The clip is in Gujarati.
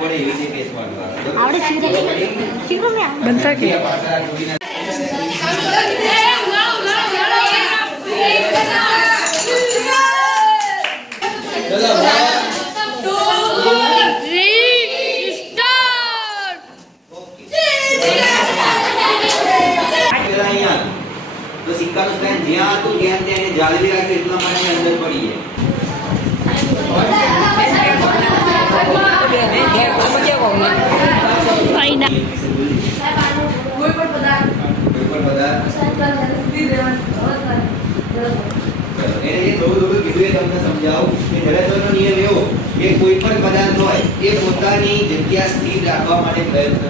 પડે એવી રીતે કેસ વાળવા આવડે શીખરો મે બનતા કે तो सिक्का નું સ્ટેન્ડ જ્યાં હતું ત્યાં તેને જાળવી રાખે એટલા માટે અંદર પડી કોઈ પણ પદાર્થ હોય એ પોતાની જગ્યા સ્થિર રાખવા માટે પ્રયત્ન